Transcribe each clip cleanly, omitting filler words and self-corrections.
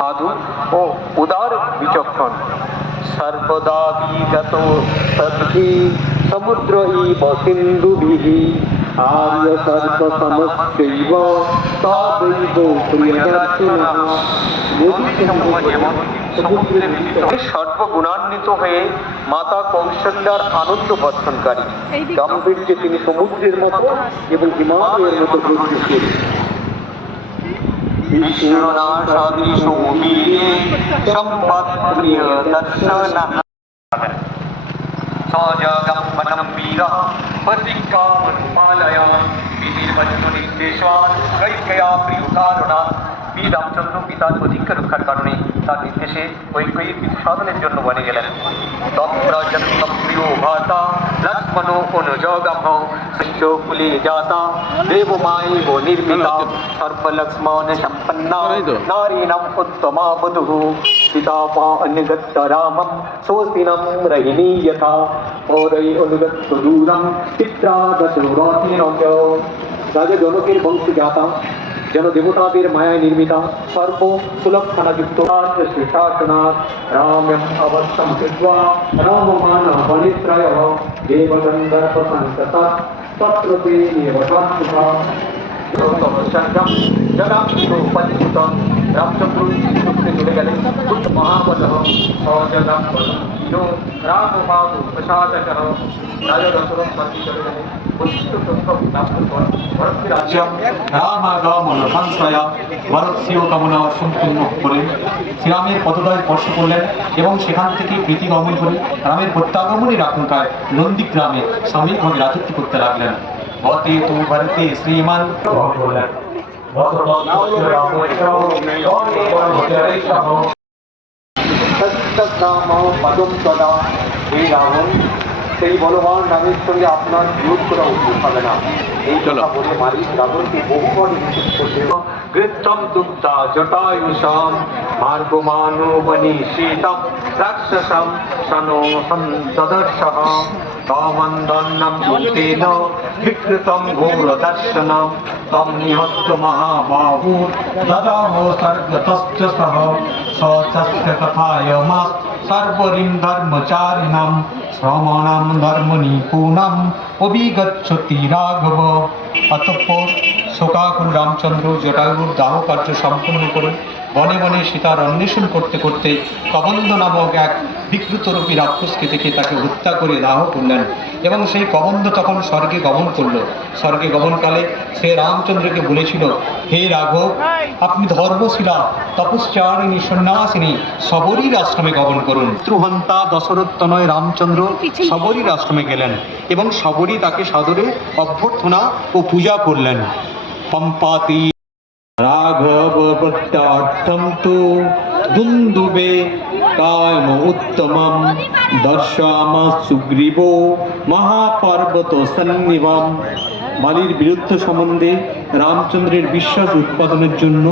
সাধু ও উদার বিচক্ষণ। সর্বদা বিগত সদ্ভি সমুদ্র ইব সিন্ধুভিঃ আর্য সর্ব সমস্যৈব তদৈব প্রিয়দর্শনঃ। নদীসমূহ যেমন সমুদ্রে মিলিত হয়ে সর্বগুণান্বিত হয়ে মাতা কৌশল্যার আনন্দ বর্ষণকারী, গাম্ভীর্যে তিনি সমুদ্রের মতো এবং হিমালয়ের মতো প্রকৃতির। বিষ্ণুনাশাদৃশ বীরে সম্পৎপ্রিয় দর্শনঃ সজগম্বনম বীরঃ প্রতিজ্ঞামনুপালয় বিধিবদ্ধ নির্দেশান কৈকেয়ী প্রিয়কারণা। বীর রামচন্দ্র পিতার প্রতিজ্ঞা রক্ষার কারণে তার নির্দেশে কৈকেয়ীর বিধি সাধনের জন্য বনে গেলেন। তত্রাজন্ত প্রিয় ভ্রাতা লক্ষ্মণো অনুজগমঃ কুলে জাতা দেবমায়েব নির্মিতা সর্বলক্ষ্মণ সম্পন্না নারীণাম উত্তমা বধূঃ পিতাপা অনুগত্য রামম সোসিনম রহিণী যথা পৌরৈ অনুগত্য দূরম চিত্রা দশরথিনচ। রাজা জনকের বংশজাতা, যেন দেবতাদের মায়ায় নির্মিতা, সর্ব সুলক্ষণাযুক্ত শাসনাথ রাম্যম অবশ্যম কৃত্বা রামমান বনিত্রয়ঃ দেবগন্ধর্ব সন্ততঃ তত্র তে নিবসৎসুখা। রামচন্দ্র যুদ্ধে চলে গেলেন। মহাবলঃ সজগম্বনো রামবাবু প্রসাদকঃ। রাজা দশরথ মাতৃ চলে গেলেন। ভারতীয় কামনা সম্পূর্ণ করে শ্রীরামের পদদয় স্পর্শ করলেন এবং সেখান থেকে প্রীতি গমন করে রামের প্রত্যাগমনের আকাঙ্ক্ষায় নন্দীগ্রামে সাময়িকভাবে রাজত্ব করতে লাগলেন। ভতে তু ভারতে শ্রীমান সেই বলবান রামের সঙ্গে আপনার বিরোধ করা উচিত হবে না। এই কথা বলে মারিচ রাবণকে বহুবার নিষেধ করতে গৃহ্যম দুগ্ধা জটায়ুষাম মার্গমানো মনীষিতম রাক্ষসম শনো সন্তদর্শঃ কামন্দন্নম যুক্তেন বিকৃতম ঘোরদর্শনম তম নিহত্য মহাবাহুর দদাহ স্বর্গতশ্চ সহ সচস্য তথায়মাস সর্বরিম ধর্মচারিণাম শ্রমণাম ধর্মনিপুণাম অভিগচ্ছতি রাঘব। অতঃপর শোকাকুল রামচন্দ্র জটায়ুর দাহ কার্য সম্পন্ন করে বনে বনে সীতার অন্বেষণ করতে করতে কবন্দ নামক এক বিকৃতরূপী রাক্ষসকে দেখে তাকে হত্যা করে দাহ করলেন এবং সেই কবন্দ তখন স্বর্গে গমন করল। স্বর্গে গমনকালে সে রামচন্দ্রকে বলেছিল, হে রাঘব, আপনি ধর্মশীলা তপশ্চারিণী সন্ন্যাসিনী শবরীর আশ্রমে গমন করুন। শত্রুহন্তা দশরথতনয় রামচন্দ্র শবরীর আশ্রমে গেলেন এবং শবরী তাকে সাদরে অভ্যর্থনা ও পূজা করলেন। পম্পাতি রাঘব প্রত্যার্থম তু দুন্দুবে কায়ম উত্তমম দর্শাম সুগ্রীব মহাপর্বত সন্নিভম। বালির বীরত্ব সম্বন্ধে রামচন্দ্রের বিশ্বাস উৎপাদনের জন্য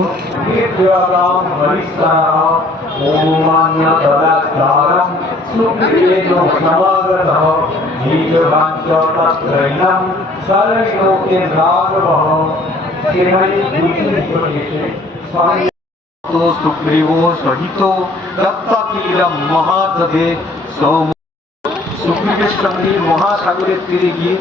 সুগ্রীব সহিত দত্তাকিলম মহাদধে। সুগ্রীবের সঙ্গে মহাসাগরের তীরে গিয়ে